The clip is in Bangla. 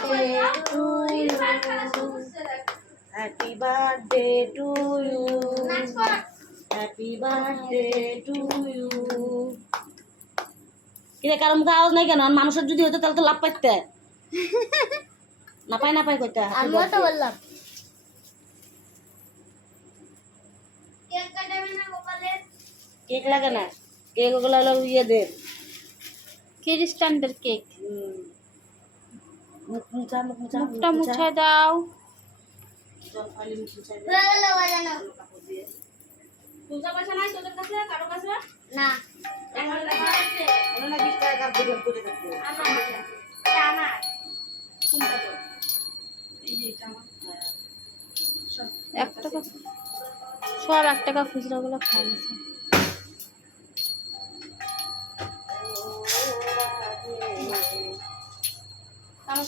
birthday to you. Happy birthday to you. Happy birthday to you. কিরে কারণ মুখে আওয়াজ নাই কেন? মানুষের যদি হতো তাহলে তো লাভ পাইতে। না পাই কইতা। আমিও তো বললাম। কেক কাটাবে না গোপালের? কেক লাগে না, কেক ওগুলো হলো ইয়ে দে খ্রিস্টানদের কেক। মুখটা মুছায় দাও। হলো বাজানো। পূজা পয়সা নাই তোদের কাছে, কারো কাছে? না। আমার টাকা আছে। ওনা না 20 টাকা দিবেন করে থাকবো। আমার আমার কোনটা তো? এই যে এটা আমার। 1 টাকা সব 1 টাকা খুচরাগুলো খাইছে। আমার